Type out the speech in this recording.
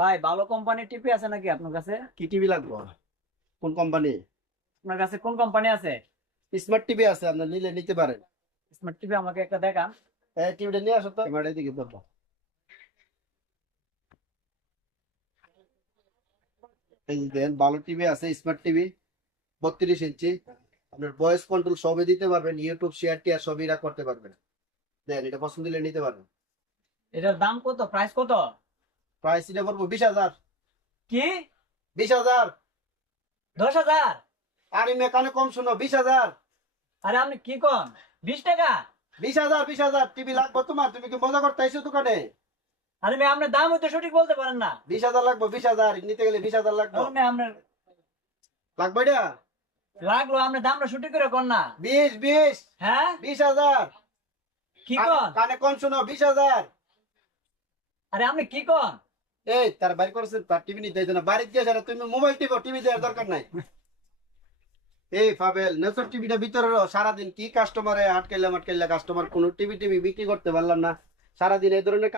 ভাই ভালো কোম্পানির টিভি আছে নাকি আপনার কাছে? কি টিভি লাগবে? কোন কোম্পানি? আপনার কাছে কোন কোম্পানি আছে? স্মার্ট টিভি আছে, আপনি নিলে নিতে পারেন। স্মার্ট টিভি আমাকে একটা দেখান। এই টিভিটা নিয়ে আসো তো, এবার এদিকে ধরো। এই যে দেন, ভালো টিভি আছে, স্মার্ট টিভি, 32 ইঞ্চি। আপনার ভয়েস কন্ট্রোল সবই দিতে পারবেন, ইউটিউব শেয়ার টিয়ার সবই করতে পারবেন। দেন, এটা পছন্দ হলে নিতে পারবেন। এটার দাম কত, প্রাইস কত? প্রাইস এটা পড়বো 20,000। কি? 20,000। 10,000? আরে মেকানে কম শোনো, 20,000। আরে আপনি কি কোন? 20 টাকা? 20,000, 20,000 টিভি লাগবে তোমার? তুমি কি মজা করতে আইছো দোকানে? আরে মেয়ে আপনার দাম হয়তো সঠিক বলতে পারেন না। 20,000 লাগবে, 20,000 নিতে গেলে 20,000 লাগবে। আরে মেয়ে আপনার লাগবে এটা? লাগলো, আপনার দামটা সঠিক করে কোন না। 20, 20, হ্যাঁ 20,000। কি কোন? কানে কম শোনো, 20,000। আরে আপনি কি কোন? এই তার বাইর করেছে, তার টিভি নিতে না, বাড়িতে গিয়ে যারা তুমি মোবাইল টিভি টিভি দেওয়ার দরকার নাই। এই পাবেল নেচর টিভিটা ভিতরে সারাদিন কি কাস্টমারে আটকাইলাম আটকাইলা, কাস্টমার কোনো টিভি টিভি বিক্রি করতে পারলাম না, সারাদিন এই ধরনের